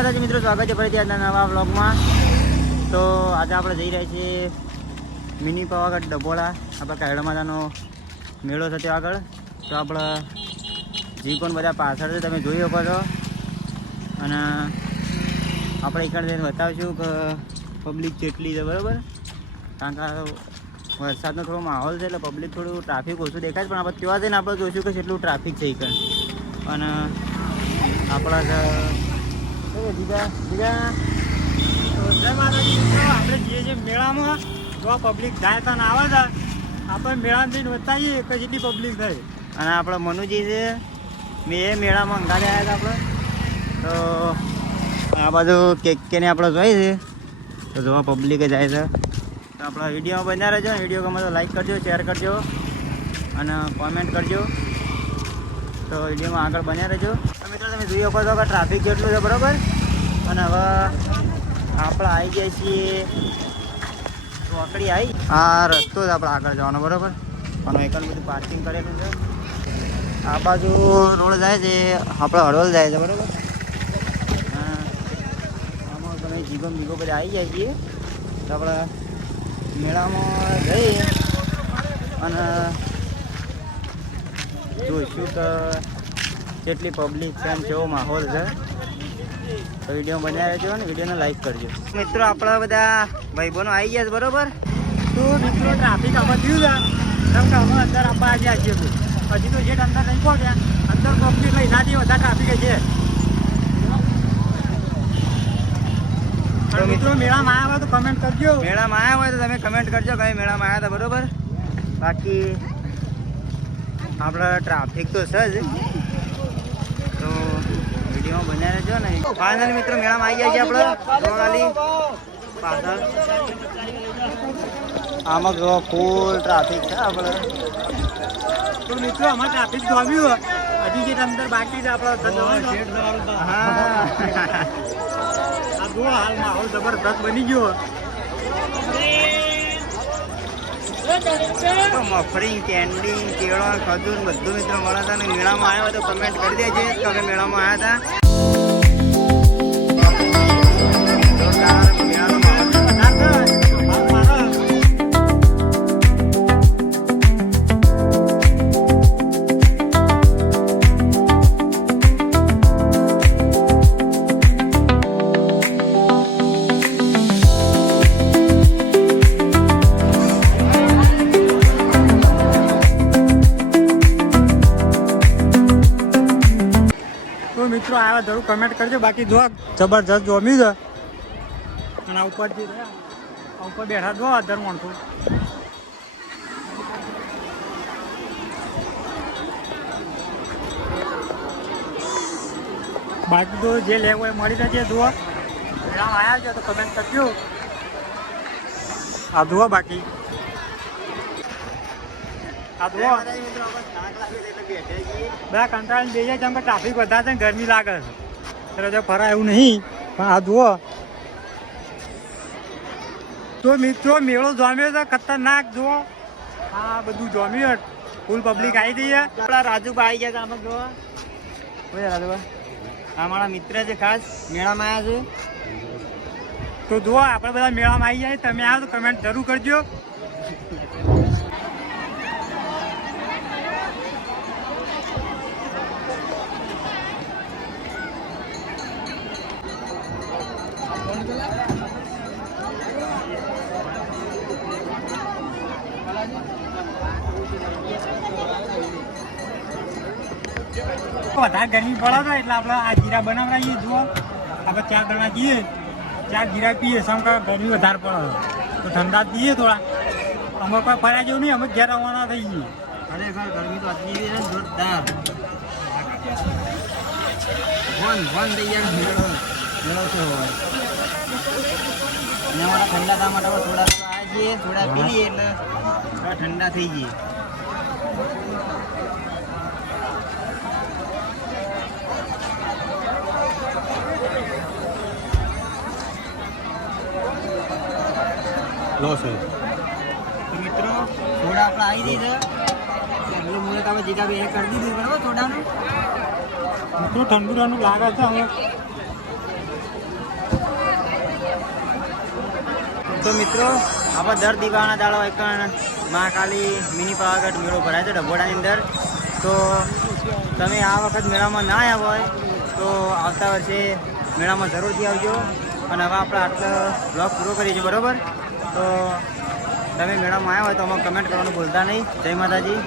માતાજી મિત્રો, સ્વાગત છે ફરીથી આજના નવા બ્લોગમાં તો આજે આપણે જઈ રહ્યા છીએ મિની પાવાગઢ ડભોળા, આપણે કાયડા માતાનો મેળો છે આગળ. તો આપણે જે કોણ બધા પાછળ છે, તમે જોઈ શકો છો. અને આપણે એક જઈને બતાવીશું કે પબ્લિક કેટલી છે, બરાબર? કારણ કે વરસાદનો થોડો માહોલ છે, એટલે પબ્લિક થોડું ટ્રાફિક ઓછું દેખાય છે, પણ આપણે ત્યાં જઈને આપણે જોઈશું કે કેટલું ટ્રાફિક છે એકણ અને આપણા જીગા જીગા જય આપણે જે જે મેળામાં જો પબ્લિક જાય તો આવે છે. આપણે મેળામાં જઈને બતાવીએ કે પબ્લિક થાય. અને આપણે મનુજી છે, મેં એ મેળામાં અંગારે આવ્યા હતા આપણે. તો આ બાજુ કેક કેને આપણે જોઈએ છે. તો જોવા પબ્લિકે જાય છે. તો આપણા વિડીયોમાં બન્યા રહેજો. વીડિયો ગમે તો લાઈક કરજો શેર કરજો અને કોમેન્ટ કરજો. તો વિડીયોમાં આગળ બન્યા રહેજો. તો મિત્રો, તમે જોઈ શકો છો કે ટ્રાફિક કેટલું છે, બરાબર? અને હવે આપણે આવી ગયા છીએ. ચોકડી આવી આ રસ્તો જ આપણે આગળ જવાનો, બરાબર? અને એકદમ બધું પાર્કિંગ કરેલું છે. આ બાજુ રોડ જાય છે, આપણે હળવદ જાય છે, બરાબર. આમાં તમે જીગો બીગો બધા આવી જાય છીએ. તો આપણે મેળામાં જઈ અને જોઈશું કે કેટલી પબ્લિક છે અને કેવો માહોલ છે. તો વીડિયો બનાવી રહેજો અને વિડીયોને લાઈક કરજો. મિત્રો, આપણા બધા ભાઈ આવી ગયા છે, બરોબર? તો મિત્રો ટ્રાફિક આમાં થયું છે. કેમ કે અમે અંદર આપવા આજે આવીએ છીએ હજી તો જેટ અંદર નહીં પહોંચ્યા. અંદર પબ્લિક લઈ નાથી વધારે ટ્રાફિક છે મિત્રો, મેળામાં આવ્યા હોય તો કમેન્ટ કરજો. મેળામાં આવ્યા હોય તો તમે કમેન્ટ કરજો કઈ મેળામાં આવ્યા હતા, બરોબર? બાકી આપણે ટ્રાફિક તો છે જ. તો વીડિયો બન્યા રહેજો ને. ફાઇનલ મિત્રો મેળામાં આવી ગયા છે આપણે. પાછળ. આમાં જો ફૂલ ટ્રાફિક છે આપણે. તો મિત્રો આમાં ટ્રાફિક જોમ્યું હજી જે અંદર બાકી છે આપણે હા. જુઓ હાલ માહોલ જબરદસ્ત બની ગયો તો મફરી કેન્ડી, કેળો, ખજૂર બધું મિત્રો મળે હતા મેળામાં આવ્યા હતા કમેન્ટ કરી દેજે. કે મેળામાં આવ્યા હતા. મિત્રો આવ્યા જરૂર કમેન્ટ કરજો. બાકી જો જબરજસ્ત જોમ્યું છે. અને ઉપર જે રહ્યા, ઉપર બેઠા જો અધર માણસો બાકી તો જે લેવું હોય મળી રહેજે જુઓ. આવ્યા છે તો કમેન્ટ કરજો. આ જુઓ બાકી આ જુઓ મિત્રો આપણે થાક લાગે છે એટલે બેઠે છીએ. બધા કંટાળીને જાય કેમ કે ટ્રાફિક વધારે છે ને ગરમી લાગે છે. રજા ફરાય એવું નહીં. પણ આ જુઓ. તો મિત્રો મેળો જોમ્યો છે, ખતરનાક જુઓ. આ બધું જોમ્યું ફૂલ પબ્લિક આવી ગઈ છે. આપણા રાજુભાઈ આવી ગયા છે આમાં જુઓ. ઓય રાજુભા. આ મારા મિત્ર છે ખાસ. મેળામાં આવ્યા છે. તો જુઓ, આપણે બધા મેળામાં આવી જાય તમે આવો તો કમેન્ટ જરૂર કરજો. વધારે ગરમી પડે એટલે આપણે આ જીરા બનાવડાવીએ, જુઓ. આપણે ચાર દણા જઈએ, ચાર જીરા પીએ, સમ ગરમી વધારે પડે તો. ઠંડા પીએ થોડા. અમે કોઈ ફર્યા જેવું નહીં, અમે ઘેર આવવાના થઈ ગઈએ ગરમી તો છે, જોરદાર. મેળો મેળો છે હવે અને અમારા ઠંડા થવા માટે થોડા આ જઈએ થોડા પી લઈએ એટલે થોડા ઠંડા થઈ જઈએ. લો છે મિત્રો થોડા આપણે આવી જઈ છે. એટલે મુહૂર્ત આપણે જીગા બે કરી દીધું બરાબર થોડાનું? ઠંડુ ઠંડુ લાગે છે હવે તો મિત્રો આપણે દર દિવાળાના દાડો એક મહાકાલી મિની પાવાગઢ મેળો ભરાય છે ડભોડાની અંદર. તો તમે આ વખત મેળામાં ના આવ્યા હોય, તો આવતા વર્ષે મેળામાં જરૂરથી આવજો. અને હવે આપણે આટલો બ્લોગ પૂરો કરીશું બરાબર? તો તમે મેળામાં આવ્યા હોય તો અમે કમેન્ટ કરવાનું ભૂલતા નહીં. જય માતાજી.